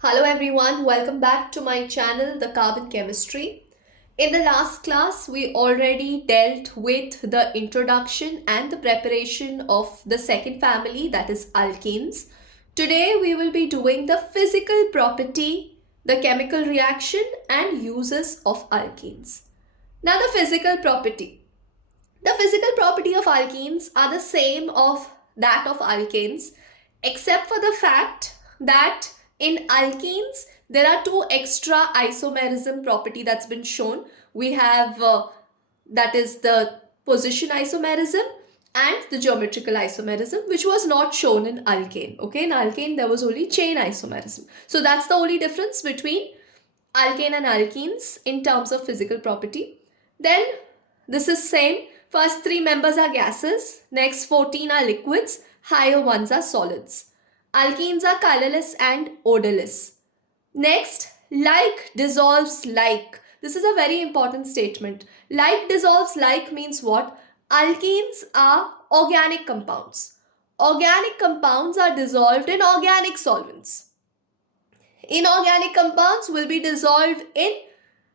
Hello everyone, welcome back to my channel, The Carbon Chemistry. In the last class, we already dealt with the introduction and the preparation of the second family, that is alkenes. Today, we will be doing the physical property, the chemical reaction and uses of alkenes. Now, the physical property. The physical property of alkenes are the same of that of alkanes, except for the fact that in alkenes there are two extra isomerism property that's been shown. We have that is the position isomerism and the geometrical isomerism, which was not shown in alkane. Okay, in alkane there was only chain isomerism. So that's the only difference between alkane and alkenes in terms of physical property. Then this is same. First three members are gases, next 14 are liquids, higher ones are solids. Alkenes are colorless and odorless. Next, like dissolves like. This is a very important statement. Like dissolves like means what? Alkenes are organic compounds. Organic compounds are dissolved in organic solvents. Inorganic compounds will be dissolved in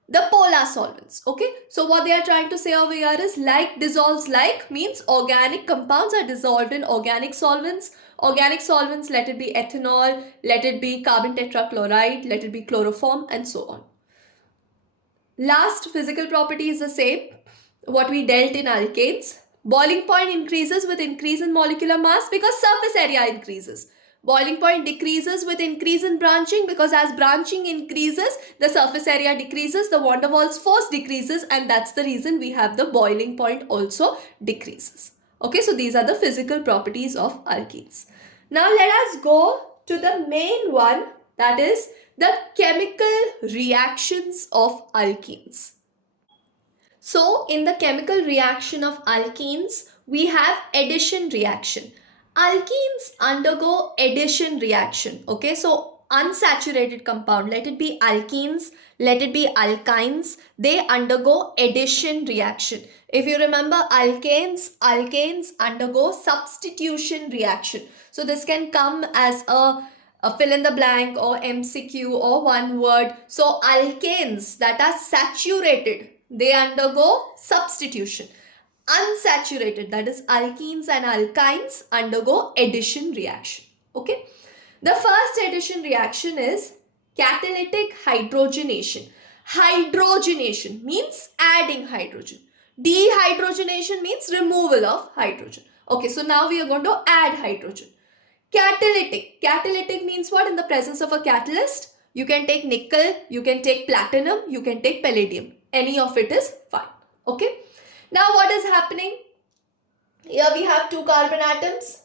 the polar solvents. Okay, so what they are trying to say over here is like dissolves like means organic compounds are dissolved in organic solvents. Organic solvents, let it be ethanol, let it be carbon tetrachloride, let it be chloroform, and so on. Last physical property is the same what we dealt in alkanes. Boiling point increases with increase in molecular mass because surface area increases. Boiling point decreases with increase in branching because as branching increases, the surface area decreases, the van der Waals force decreases, and that's the reason we have the boiling point also decreases. Okay, so these are the physical properties of alkenes. Now let us go to the main one, that is the chemical reactions of alkenes. So in the chemical reaction of alkenes, we have addition reaction. Alkenes undergo addition reaction. Okay, so unsaturated compound, let it be alkenes, let it be alkynes, they undergo addition reaction. If you remember alkanes undergo substitution reaction. So this can come as a fill in the blank or MCQ or one word. So alkanes that are saturated, they undergo substitution. Unsaturated, that is alkenes and alkynes, undergo addition reaction. Okay. The first addition reaction is catalytic hydrogenation. Hydrogenation means adding hydrogen. Dehydrogenation means removal of hydrogen. Okay, so now we are going to add hydrogen. Catalytic means what? In the presence of a catalyst, you can take nickel, you can take platinum, you can take palladium. Any of it is fine. Okay. Now what is happening? Here we have two carbon atoms.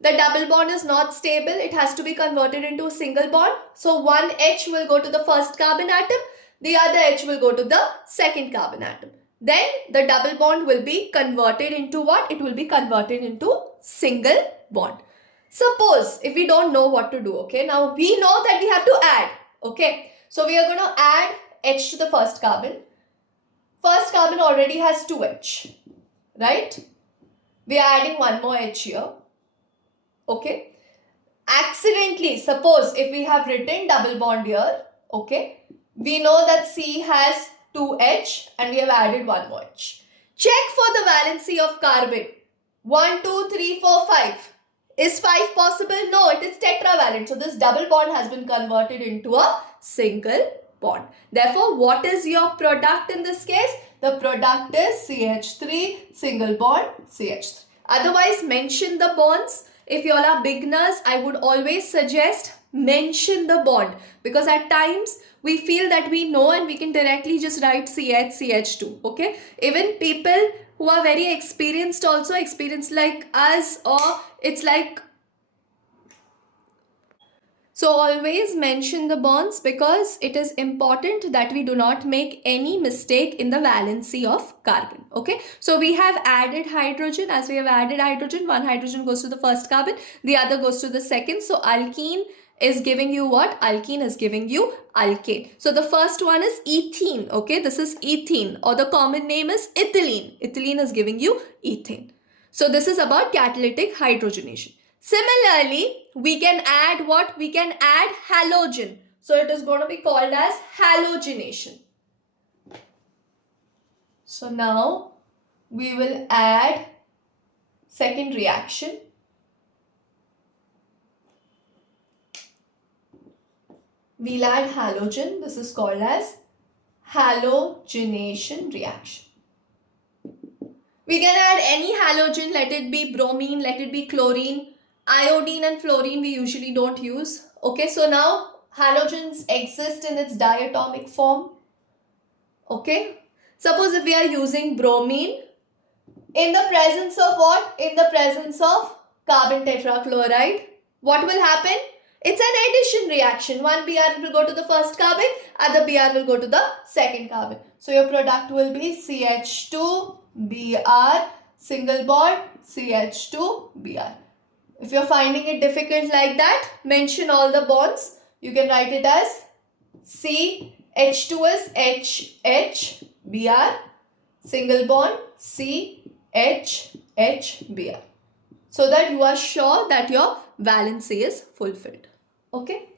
The double bond is not stable. It has to be converted into a single bond. So one H will go to the first carbon atom. The other H will go to the second carbon atom. Then the double bond will be converted into what? It will be converted into single bond. Suppose if we don't know what to do, okay, now we know that we have to add, okay, so we are going to add H to the first carbon. First carbon already has 2H, right? We are adding one more H here, okay. Accidentally, suppose if we have written double bond here, okay, we know that C has 2H and we have added one more H. Check for the valency of carbon. 1, 2, 3, 4, 5. Is 5 possible? No, it is tetravalent. So this double bond has been converted into a single bond. Therefore, what is your product in this case? The product is CH3 single bond CH3. Otherwise, mention the bonds. If you all are beginners, I would always suggest mention the bond, because at times we feel that we know and we can directly just write CH, CH2. Okay. Even people who are very experienced also, experienced like us, or it's like, so always mention the bonds because it is important that we do not make any mistake in the valency of carbon. Okay, so we have added hydrogen. As we have added hydrogen, one hydrogen goes to the first carbon, the other goes to the second. So alkene is giving you what? Alkene is giving you alkane. So the first one is ethene. Okay, this is ethene, or the common name is ethylene. Ethylene is giving you ethane. So this is about catalytic hydrogenation. Similarly, we can add what? We can add halogen. So it is going to be called as halogenation. So now we will add second reaction. We'll add halogen. This is called as halogenation reaction. We can add any halogen, let it be bromine, let it be chlorine. Iodine and fluorine we usually don't use. Okay, so now halogens exist in its diatomic form. Okay, suppose if we are using bromine, in the presence of what? In the presence of carbon tetrachloride, what will happen? It's an addition reaction. One Br will go to the first carbon, other Br will go to the second carbon. So your product will be CH2 Br, single bond CH2 Br. If you're finding it difficult like that, mention all the bonds. You can write it as CH2 is HH Br, single bond CH Br, so that you are sure that your valency is fulfilled. Okay.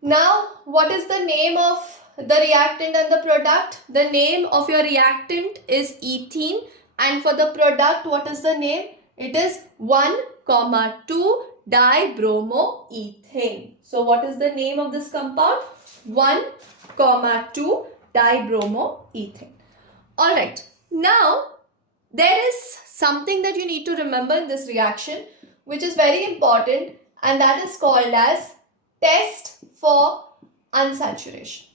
Now, what is the name of the reactant and the product? The name of your reactant is ethene, and for the product, what is the name? It is 1,2-dibromoethane. So what is the name of this compound? 1,2-dibromoethane. Alright, now there is something that you need to remember in this reaction which is very important, and that is called as test for unsaturation.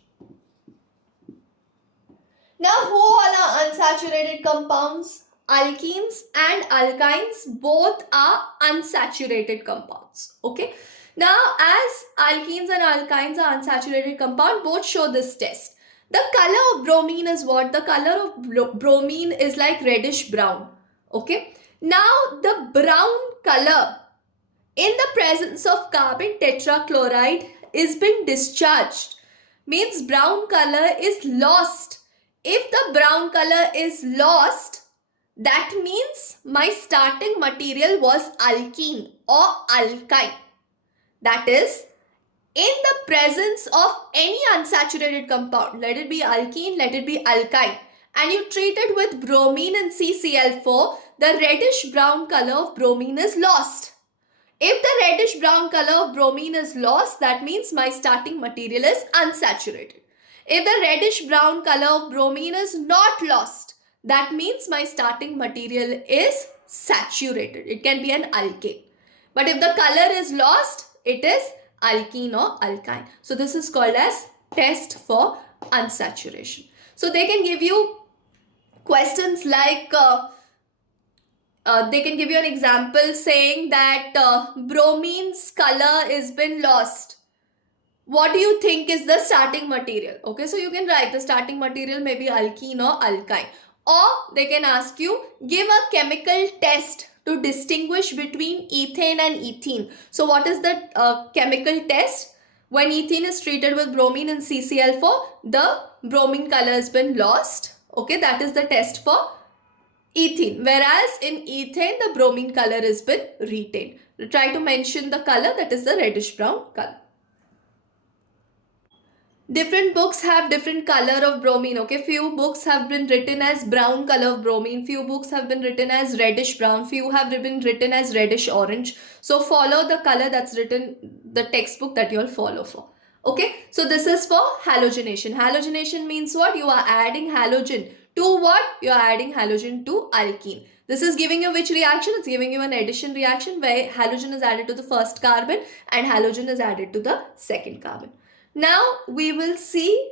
Now, who all are unsaturated compounds? Alkenes and alkynes both are unsaturated compounds. Okay. Now, as alkenes and alkynes are unsaturated compound, both show this test. The color of bromine is what? The color of bromine is like reddish brown. Okay. Now, the brown color in the presence of carbon tetrachloride is been discharged. Means brown color is lost. If the brown color is lost, that means my starting material was alkene or alkyne. That is, in the presence of any unsaturated compound, let it be alkene, let it be alkyne, and you treat it with bromine and CCl4, the reddish brown color of bromine is lost. If the reddish brown color of bromine is lost, that means my starting material is unsaturated. If the reddish brown color of bromine is not lost, that means my starting material is saturated. It can be an alkane. But if the color is lost, it is alkene or alkyne. So this is called as test for unsaturation. So they can give you questions like, they can give you an example saying that bromine's color has been lost. What do you think is the starting material? Okay, so you can write the starting material may be alkene or alkyne. Or they can ask you, give a chemical test to distinguish between ethane and ethene. So what is the chemical test? When ethene is treated with bromine and CCl4, the bromine color has been lost. Okay, that is the test for ethene. Whereas in ethane, the bromine color has been retained. Try to mention the color, that is the reddish brown color. Different books have different color of bromine. Okay, few books have been written as brown color of bromine, few books have been written as reddish brown, few have been written as reddish orange. So follow the color that's written, the textbook that you'll follow for. Okay, so this is for halogenation. Halogenation means what? You are adding halogen to what? You are adding halogen to alkene. This is giving you which reaction? It's giving you an addition reaction where halogen is added to the first carbon and halogen is added to the second carbon. Now we will see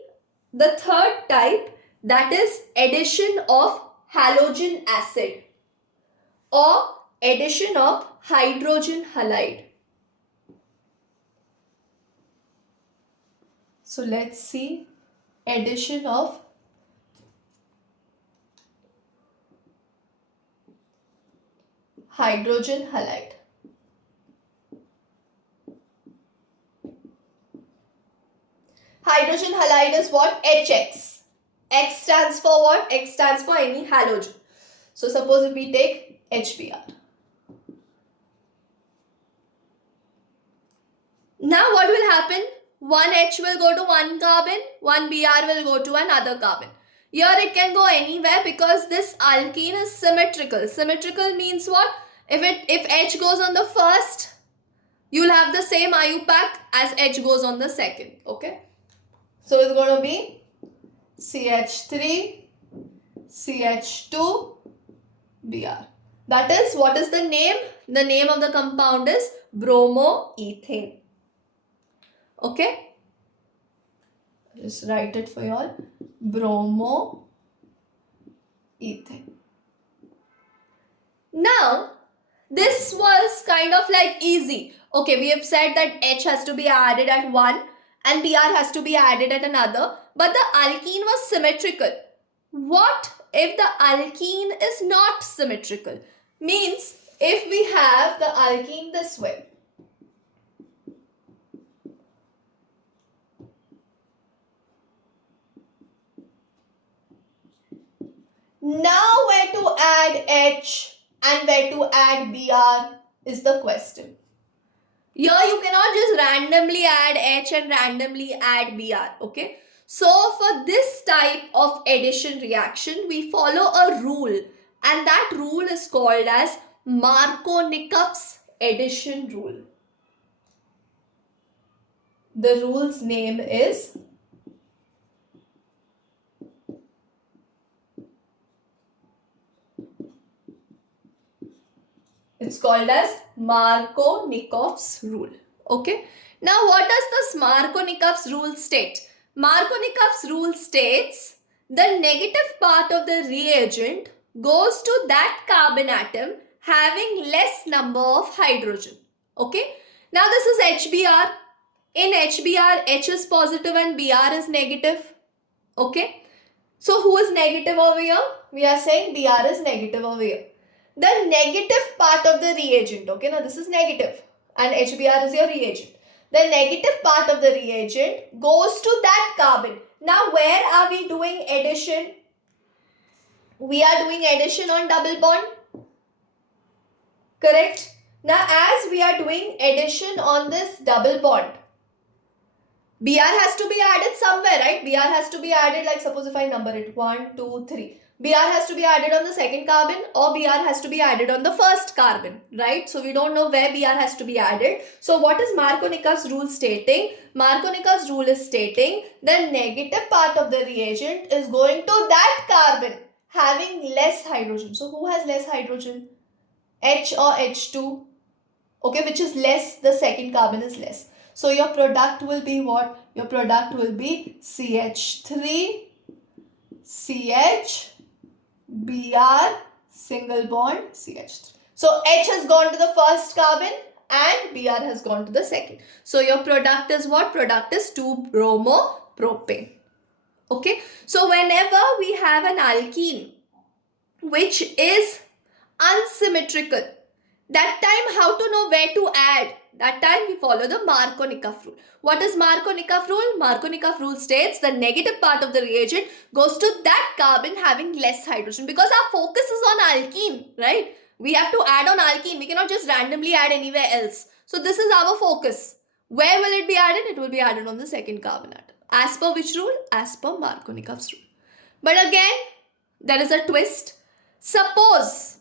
the third type, that is addition of halogen acid or addition of hydrogen halide. So let's see addition of hydrogen halide. Hydrogen halide is what? HX. X stands for what? X stands for any halogen. So suppose if we take HBr. Now what will happen? One H will go to one carbon, one Br will go to another carbon. Here it can go anywhere because this alkene is symmetrical. Symmetrical means what? If H goes on the first, you'll have the same IUPAC as H goes on the second. Okay. So it's going to be CH3, CH2, Br. That is, what is the name? The name of the compound is bromoethane. Okay. Just write it for you all. Bromoethane. Now, this was kind of like easy. Okay, we have said that H has to be added at one and Br has to be added at another. But the alkene was symmetrical. What if the alkene is not symmetrical? Means if we have the alkene this way. Now where to add H and where to add Br is the question. Here you cannot just randomly add H and randomly add Br. Okay. So for this type of addition reaction, we follow a rule, and that rule is called as Markovnikov's addition rule. The rule's name is it's called as Markovnikov's rule. Okay. Now what does this Markovnikov's rule state? Markovnikov's rule states the negative part of the reagent goes to that carbon atom having less number of hydrogen. Okay. Now this is HBr. In HBr, H is positive and Br is negative. Okay. So who is negative over here? We are saying Br is negative over here. The negative part of the reagent. Okay. Now this is negative and HBr is your reagent. The negative part of the reagent goes to that carbon. Now where are we doing addition? We are doing addition on double bond. Correct? Now as we are doing addition on this double bond, Br has to be added somewhere, right? Br has to be added, like suppose if I number it 1, 2, 3. Br has to be added on the second carbon or Br has to be added on the first carbon, right? So we don't know where Br has to be added. So what is Markovnikov's rule stating? Markovnikov's rule is stating the negative part of the reagent is going to that carbon having less hydrogen. So who has less hydrogen? H or H2? Okay, which is less, the second carbon is less. So your product will be what? Your product will be CH3, CH, Br, single bond, CH3. So H has gone to the first carbon and Br has gone to the second. So your product is what? Product is 2-bromopropane. Okay. So whenever we have an alkene which is unsymmetrical, that time how to know where to add? That time we follow the Markovnikov rule. What is Markovnikov rule? Markovnikov rule states the negative part of the reagent goes to that carbon having less hydrogen, because our focus is on alkene, right? We have to add on alkene. We cannot just randomly add anywhere else. So this is our focus. Where will it be added? It will be added on the second carbon atom. As per which rule? As per Markovnikov's rule. But again, there is a twist. Suppose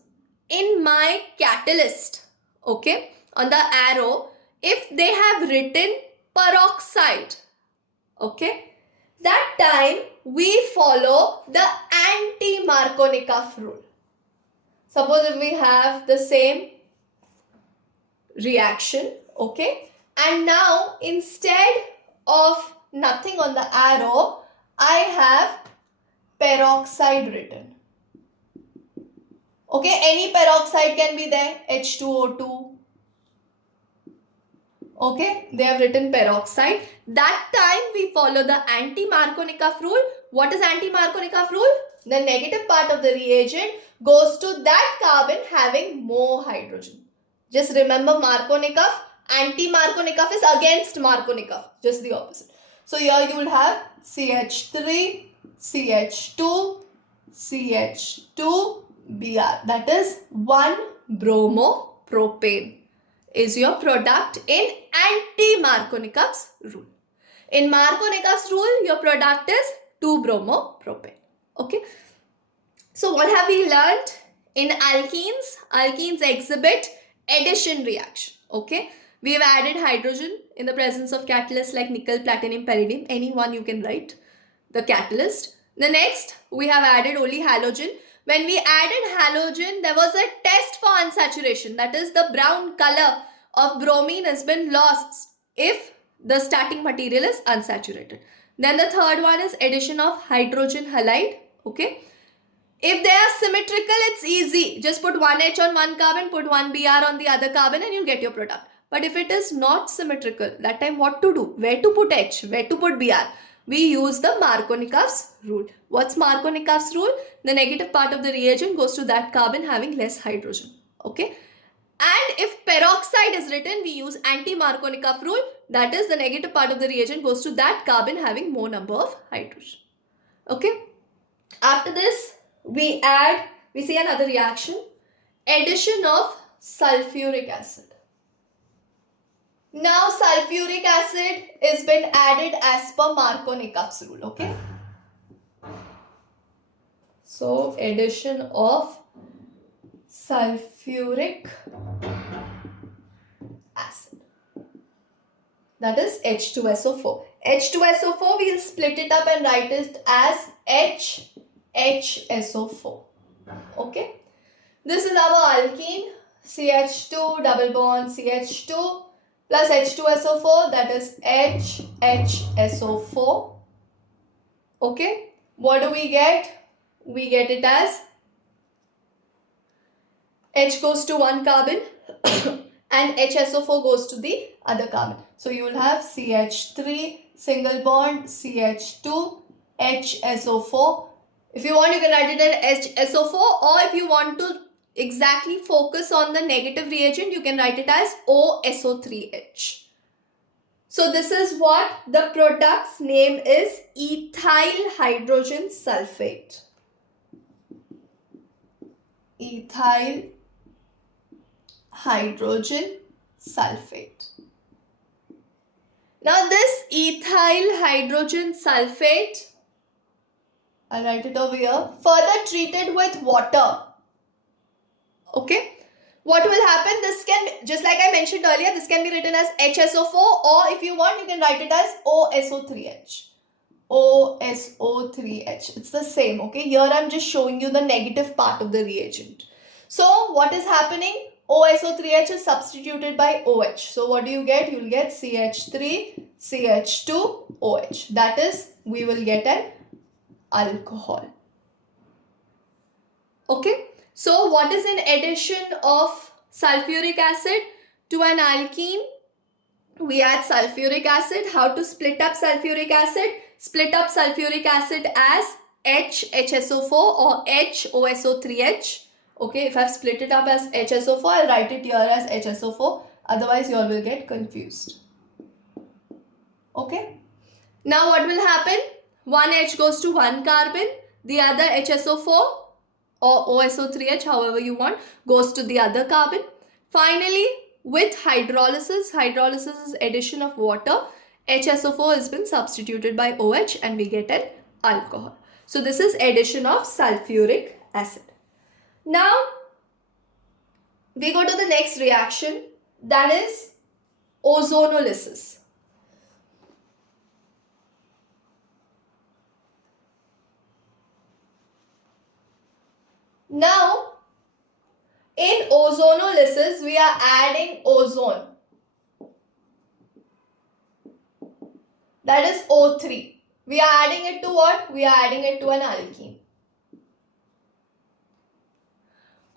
in my catalyst, okay, on the arrow, if they have written peroxide, okay, that time we follow the anti-Markovnikov rule. Suppose if we have the same reaction, okay, and now instead of nothing on the arrow, I have peroxide written. Okay, any peroxide can be there, H2O2. Okay, they have written peroxide. That time we follow the anti-Markovnikov rule. What is anti-Markovnikov rule? The negative part of the reagent goes to that carbon having more hydrogen. Just remember Markovnikov, anti-Markovnikov is against Markovnikov, just the opposite. So here you will have CH3, CH2, CH2, Br. That is 1-bromopropane. is your product in anti-Markovnikov's rule. In Markovnikov's rule, your product is 2-bromopropane. Okay. So what have we learned? In alkenes, alkenes exhibit addition reaction. Okay. We have added hydrogen in the presence of catalysts like nickel, platinum, palladium. Any one you can write the catalyst. The next, we have added only halogen. When we added halogen, there was a test for unsaturation. That is, the brown color of bromine has been lost if the starting material is unsaturated. Then the third one is addition of hydrogen halide. Okay. If they are symmetrical, it's easy. Just put one H on one carbon, put one Br on the other carbon, and you get your product. But if it is not symmetrical, that time what to do? Where to put H? Where to put Br? We use the Markovnikov's rule. What's Markovnikov's rule? The negative part of the reagent goes to that carbon having less hydrogen. Okay. And if peroxide is written, we use anti-Markovnikov rule. That is, the negative part of the reagent goes to that carbon having more number of hydrogen. Okay. After this, we see another reaction. Addition of sulfuric acid. Now sulfuric acid is been added as per Markovnikov's rule. Okay. So addition of sulfuric acid. That is H2SO4. H2SO4, we'll split it up and write it as HHSO4. Okay. This is our alkene. CH2 double bond CH2 plus H2SO4, that is HHSO4. Okay. What do we get? We get it as H goes to one carbon and HSO4 goes to the other carbon. So you will have CH3 single bond CH2 HSO4. If you want, you can write it as HSO4, or if you want to exactly focus on the negative reagent, you can write it as OSO3H. So this is what the product's name is: ethyl hydrogen sulfate. Ethyl hydrogen sulfate. Now this ethyl hydrogen sulfate, I'll write it over here, further treated with water. Okay. What will happen? This can, just like I mentioned earlier, this can be written as HSO4, or if you want, you can write it as OSO3H. OSO3H. It's the same. Okay. Here I'm just showing you the negative part of the reagent. So what is happening? OSO3H is substituted by OH. So what do you get? You will get CH3, CH2, OH. That is, we will get an alcohol. Okay. So what is an addition of sulfuric acid to an alkene? We add sulfuric acid. How to split up sulfuric acid? Split up sulfuric acid as HHSO4 or HOSO3H. Okay, if I've split it up as HSO4, I'll write it here as HSO4. Otherwise, you all will get confused. Okay. Now what will happen? One H goes to one carbon. The other HSO4 or OSO3H, however you want, goes to the other carbon. Finally, with hydrolysis is addition of water. HSO4 has been substituted by OH and we get an alcohol. So this is addition of sulfuric acid. Now, we go to the next reaction, that is ozonolysis. Now, in ozonolysis, we are adding ozone. That is O3. We are adding it to what? We are adding it to an alkene.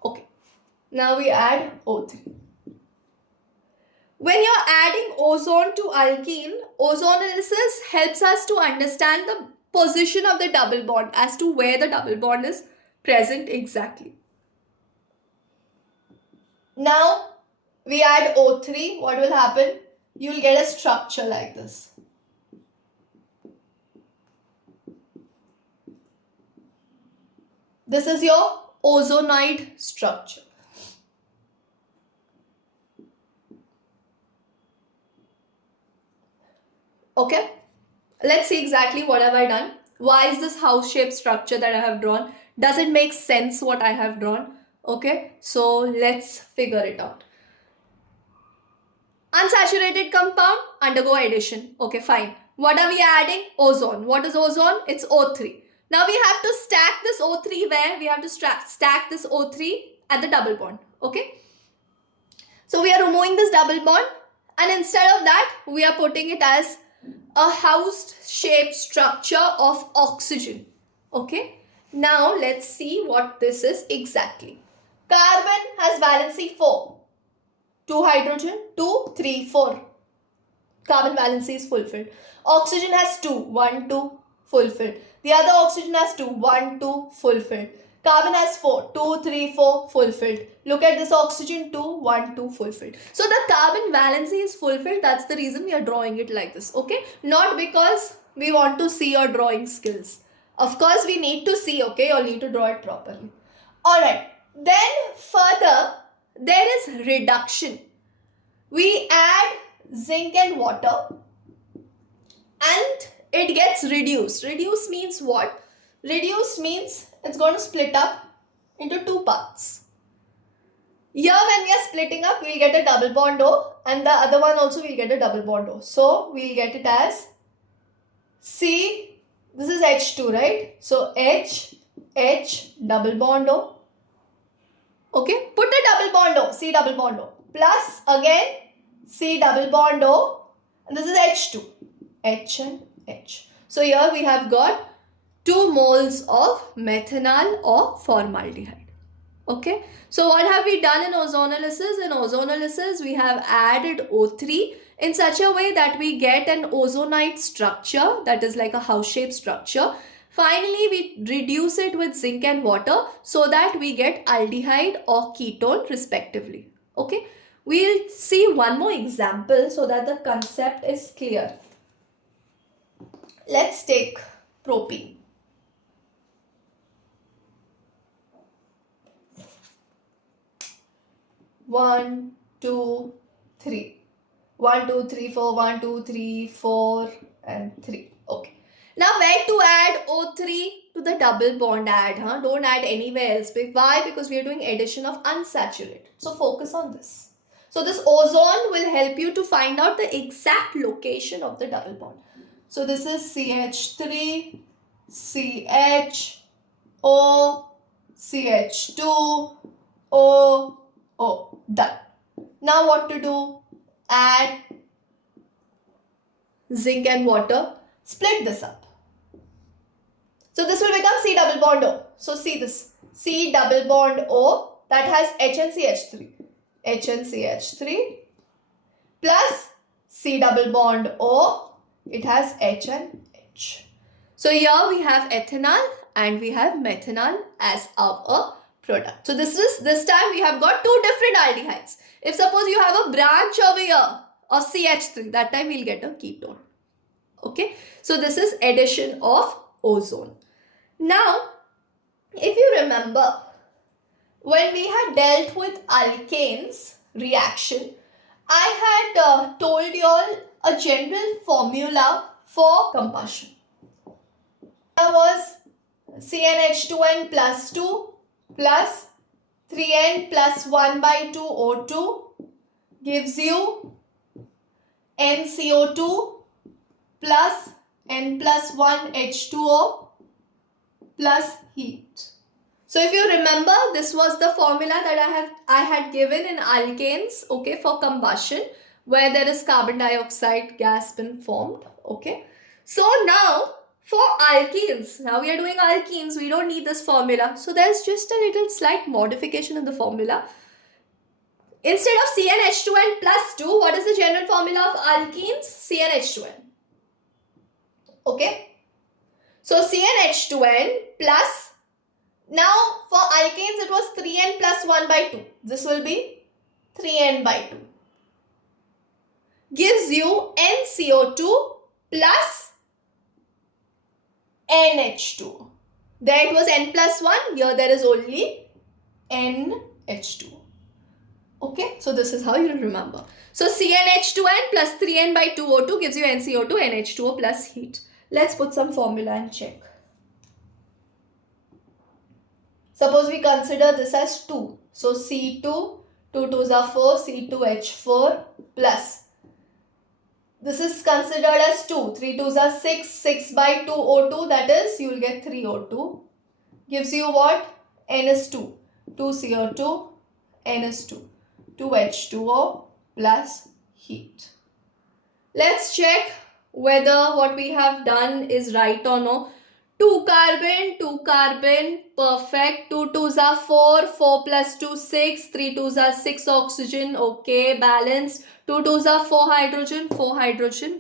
Okay. Now we add O3. When you are adding ozone to alkene, ozonolysis helps us to understand the position of the double bond, as to where the double bond is present exactly. Now we add O3. What will happen? You will get a structure like this. This is your ozonoid structure. Okay, let's see exactly what have I done. Why is this house shaped structure that I have drawn? Does it make sense what I have drawn? Okay, so let's figure it out. Unsaturated compound, undergo addition. Okay, fine. What are we adding? Ozone. What is ozone? It's O3. Now we have to stack this O3 where? We have to stack this O3 at the double bond. Okay. So we are removing this double bond, and instead of that, we are putting it as a house-shaped structure of oxygen. Okay. Now let's see what this is exactly. Carbon has valency 4. 2 hydrogen, 2, 3, 4. Carbon valency is fulfilled. Oxygen has 2, 1, 2, fulfilled. The other oxygen has 2, 1, 2, fulfilled. Carbon has 4, 2, 3, 4, fulfilled. Look at this oxygen, 2, 1, 2, fulfilled. So the carbon valency is fulfilled. That's the reason we are drawing it like this. Okay? Not because we want to see your drawing skills. Of course, we need to see. Okay? You'll need to draw it properly. Alright. Then further, there is reduction. We add zinc and water and it gets reduced. Reduce means what? Reduce means it's going to split up into 2 parts. Here when we are splitting up, we'll get a double bond O, and the other one also we'll get a double bond O. So we'll get it as C, this is H2, right? So H, double bond O. Okay, put a double bond O, C double bond O, plus again C double bond O, and this is H2, H and H. So here we have got 2 moles of methanol or formaldehyde. Okay, so what have we done in ozonolysis? In ozonolysis, we have added O3 in such a way that we get an ozonite structure, that is like a house-shaped structure. Finally, we reduce it with zinc and water so that we get aldehyde or ketone respectively. Okay, we'll see one more example so that the concept is clear. Let's take propene. One, two, three. 1, 2, 3, 4, 1, 2, 3, 4 and 3. Okay. Now where to add O3? To the double bond add. Don't add anywhere else. Why? Because we are doing addition of unsaturated. So focus on this. So this ozone will help you to find out the exact location of the double bond. So this is CH3, CH, O, CH2, O, O. Done. Now what to do? Add zinc and water. Split this up. So this will become C double bond O. So see this. C double bond O that has H and CH3. H and CH3 plus C double bond O. It has H and H. So here we have ethanol and we have methanol as our product. So this time we have got 2 different aldehydes. If suppose you have a branch over here of CH3, that time we'll get a ketone. Okay. So this is addition of ozone. Now, if you remember, when we had dealt with alkanes reaction, I had told you all a general formula for combustion. That was CnH2n plus 2 plus 3n plus 1 by 2 O2 gives you NCO2 plus N plus 1 H2O plus heat. So if you remember, this was the formula that I had given in alkanes, okay, for combustion, where there is carbon dioxide gas been formed, okay. So now for alkenes, now we are doing alkenes, we don't need this formula. So there's just a little slight modification in the formula. Instead of CnH2n plus 2, what is the general formula of alkenes? CnH2n. Okay. So CnH2n plus, now for alkanes it was 3n plus 1 by 2. This will be 3n by 2. Gives you NCO2 plus NH2. There it was N plus 1. Here there is only NH2. Okay, so this is how you remember. So CnH2n plus 3n by 2O2 gives you NCO2 NH2O plus heat. Let's put some formula and check. Suppose we consider this as 2. So C2, 2 2s are 4, C2H4 plus. This is considered as 2. 3 2s are 6, 6 by 2 O2, that is you will get 3 O2. Gives you what? N is 2. 2 CO2, N is 2. 2H2O plus heat. Let's check whether what we have done is right or no. 2 carbon, perfect. 2 2s are 4, 4 plus 2, 6, 3 2s are 6 oxygen, okay, balanced. 2 2s are 4 hydrogen,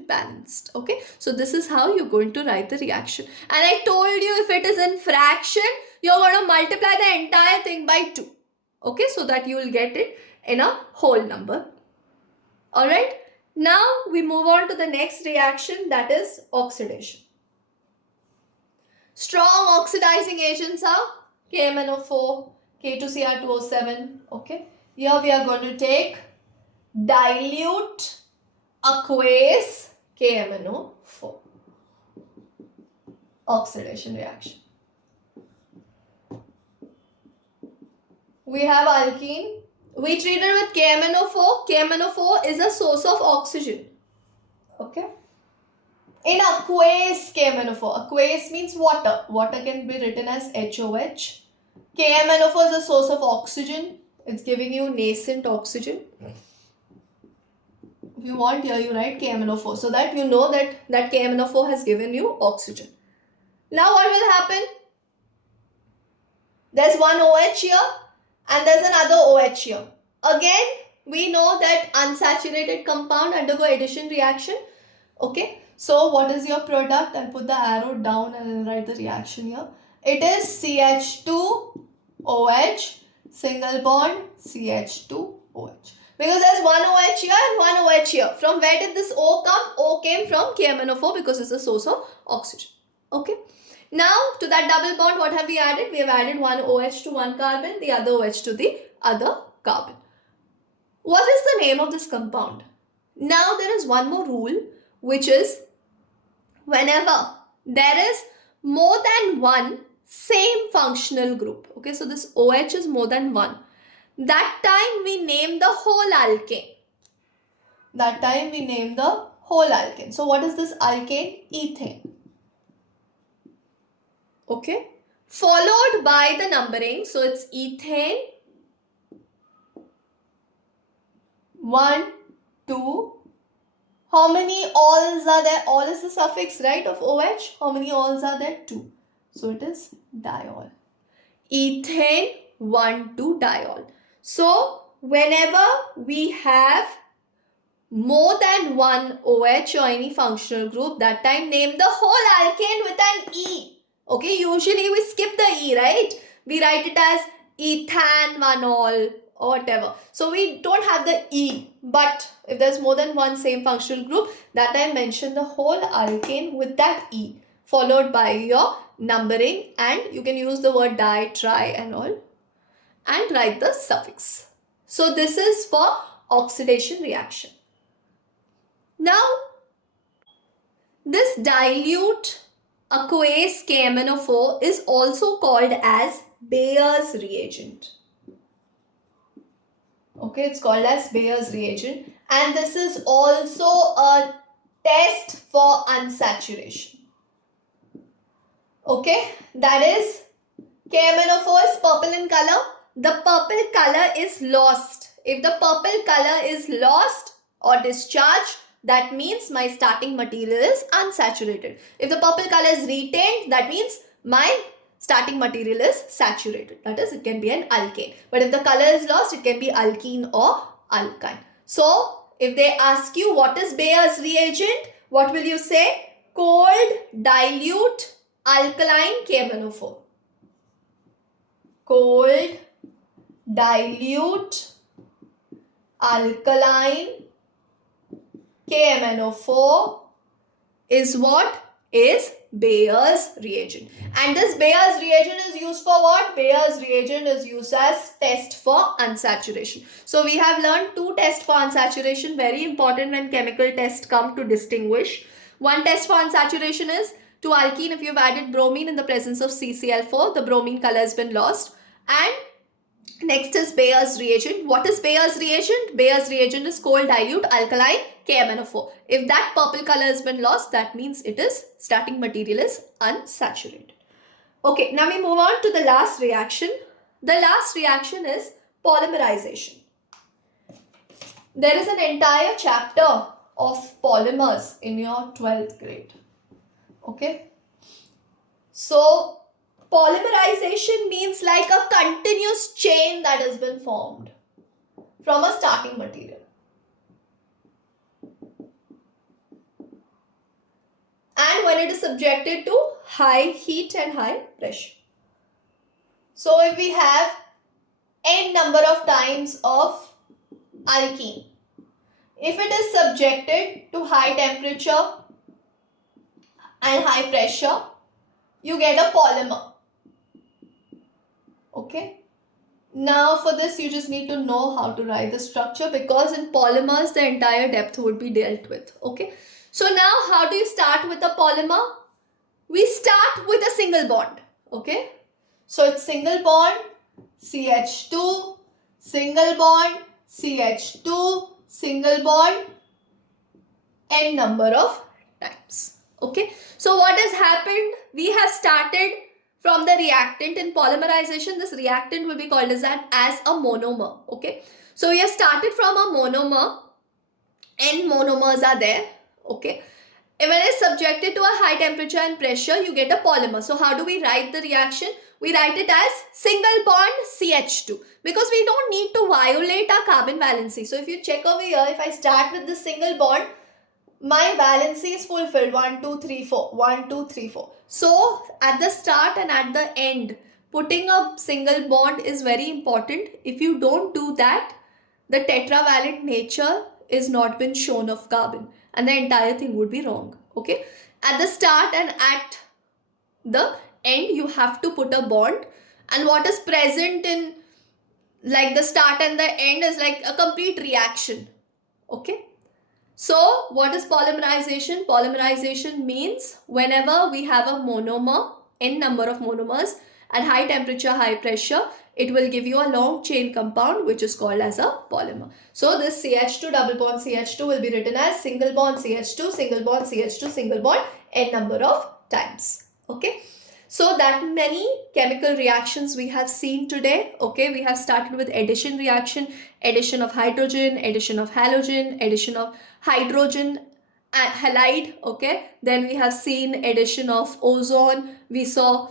balanced, okay. So this is how you're going to write the reaction. And I told you if it is in fraction, you're going to multiply the entire thing by 2, okay, so that you will get it in a whole number. Alright, now we move on to the next reaction, that is oxidation. Strong oxidizing agents are KMnO4, K2Cr2O7, okay. Here we are going to take dilute aqueous KMnO4. Oxidation reaction. We have alkene. We treat it with KMnO4. KMnO4 is a source of oxygen. Okay. In aqueous KMnO4. Aqueous means water. Water can be written as HOH. KMnO4 is a source of oxygen. It's giving you nascent oxygen. If you want, here you write KMnO4 so that you know that KMnO4 has given you oxygen. Now what will happen? There's one OH here and there's another OH here. Again, we know that unsaturated compound undergo addition reaction. Okay, so what is your product? I'll put the arrow down and I'll write the reaction here. It is CH2OH, single bond CH2OH. Because there's one OH here and one OH here. From where did this O come? O came from KMnO4 because it's a source of oxygen. Okay. Now, to that double bond, what have we added? We have added one OH to one carbon, the other OH to the other carbon. What is the name of this compound? Now, there is one more rule, which is whenever there is more than one same functional group. Okay, so this OH is more than one. That time we name the whole alkane. So what is this alkane? Ethane. Okay. Followed by the numbering. So it's ethane. 1, 2. How many ols are there? Ol is the suffix, right, of OH. How many ols are there? 2. So it is diol. Ethane 1, 2 diol. So whenever we have more than one OH or any functional group, that time name the whole alkane with an E. Okay, usually we skip the E, right? We write it as ethanol or whatever. So we don't have the E. But if there's more than one same functional group, that time mention the whole alkane with that E, followed by your numbering, and you can use the word di, tri and all, and write the suffix. So this is for oxidation reaction. Now, this dilute aqueous KMnO4 is also called as Bayer's reagent. Okay, it's called as Bayer's reagent, and this is also a test for unsaturation. Okay, that is KMnO4 is purple in color. The purple color is lost. If the purple color is lost or discharged, that means my starting material is unsaturated. If the purple color is retained, that means my starting material is saturated. That is, it can be an alkane. But if the color is lost, it can be alkene or alkyne. So, if they ask you what is Bayer's reagent, what will you say? Cold dilute alkaline KMnO4. Cold dilute alkaline KMnO4 is what? is Bayer's reagent. And this Bayer's reagent is used for what? Bayer's reagent is used as test for unsaturation. So we have learned two tests for unsaturation, very important when chemical tests come to distinguish. One test for unsaturation is to alkene, if you've added bromine in the presence of CCl4, the bromine color has been lost. And next is Bayer's reagent. What is Bayer's reagent? Bayer's reagent is cold dilute alkaline KMnO4. If that purple color has been lost, that means it is starting material is unsaturated. Okay, now we move on to the last reaction. The last reaction is polymerization. There is an entire chapter of polymers in your 12th grade. Okay. So polymerization means like a continuous chain that has been formed from a starting material. And when it is subjected to high heat and high pressure. So if we have n number of times of alkene, if it is subjected to high temperature and high pressure, you get a polymer. Okay. Now for this you just need to know how to write the structure, because in polymers the entire depth would be dealt with. Okay. So now how do you start with a polymer? We start with a single bond. Okay. So it's single bond CH2, single bond CH2, single bond n number of times. Okay. So what has happened? We have started from the reactant. In polymerization, this reactant will be called as a monomer. Okay. So we have started from a monomer. N monomers are there. Okay. When it is subjected to a high temperature and pressure, you get a polymer. So how do we write the reaction? We write it as single bond CH2, because we don't need to violate our carbon valency. So if you check over here, if I start with the single bond, my valency is fulfilled. 1, 2, 3, 4. 1, 2, 3, 4. So at the start and at the end, putting a single bond is very important. If you don't do that, the tetravalent nature is not been shown of carbon, and the entire thing would be wrong. Okay. At the start and at the end, you have to put a bond, and what is present in like the start and the end is like a complete reaction. Okay. So what is polymerization? Polymerization means whenever we have a monomer, n number of monomers at high temperature, high pressure, it will give you a long chain compound which is called as a polymer. So this CH2 double bond CH2 will be written as single bond CH2, single bond CH2, single bond n number of times. Okay. So that many chemical reactions we have seen today. Okay, we have started with addition reaction, addition of hydrogen, addition of halogen, addition of hydrogen halide. Okay, then we have seen addition of ozone. We saw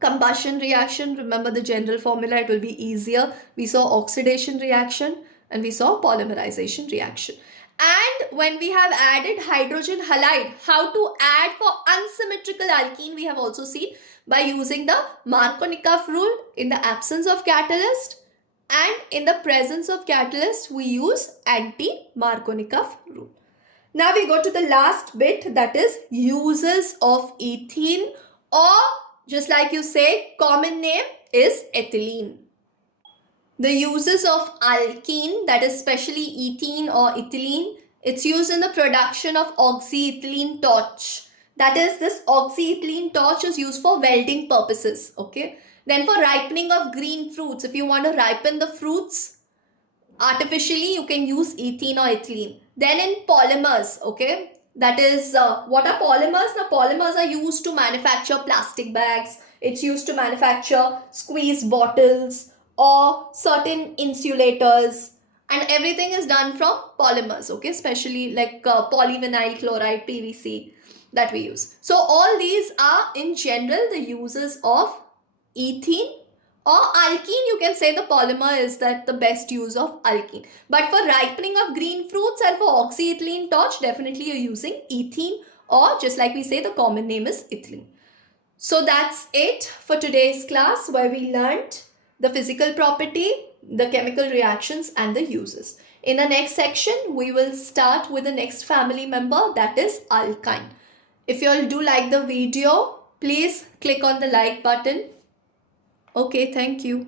combustion reaction. Remember the general formula, it will be easier. We saw oxidation reaction, and we saw polymerization reaction. And when we have added hydrogen halide, how to add for unsymmetrical alkene, we have also seen by using the Markovnikov rule. In the absence of catalyst and in the presence of catalyst, we use anti-Markovnikov rule. Now we go to the last bit, that is uses of ethene, or just like you say, common name is ethylene. The uses of alkene, that is especially ethene or ethylene, it's used in the production of oxyethylene torch. That is, this oxyethylene torch is used for welding purposes. Okay. Then for ripening of green fruits, if you want to ripen the fruits artificially, you can use ethene or ethylene. Then in polymers, okay, that is, what are polymers? Now polymers are used to manufacture plastic bags. It's used to manufacture squeeze bottles or certain insulators, and everything is done from polymers, okay, especially like polyvinyl chloride, PVC that we use. So all these are in general the uses of ethene or alkene. You can say the polymer is that the best use of alkene. But for ripening of green fruits and for oxyethylene torch, definitely you're using ethene, or just like we say, the common name is ethylene. So that's it for today's class, where we learnt the physical property, the chemical reactions, and the uses. In the next section, we will start with the next family member, that is alkyne. If you all do like the video, please click on the like button. Okay, thank you.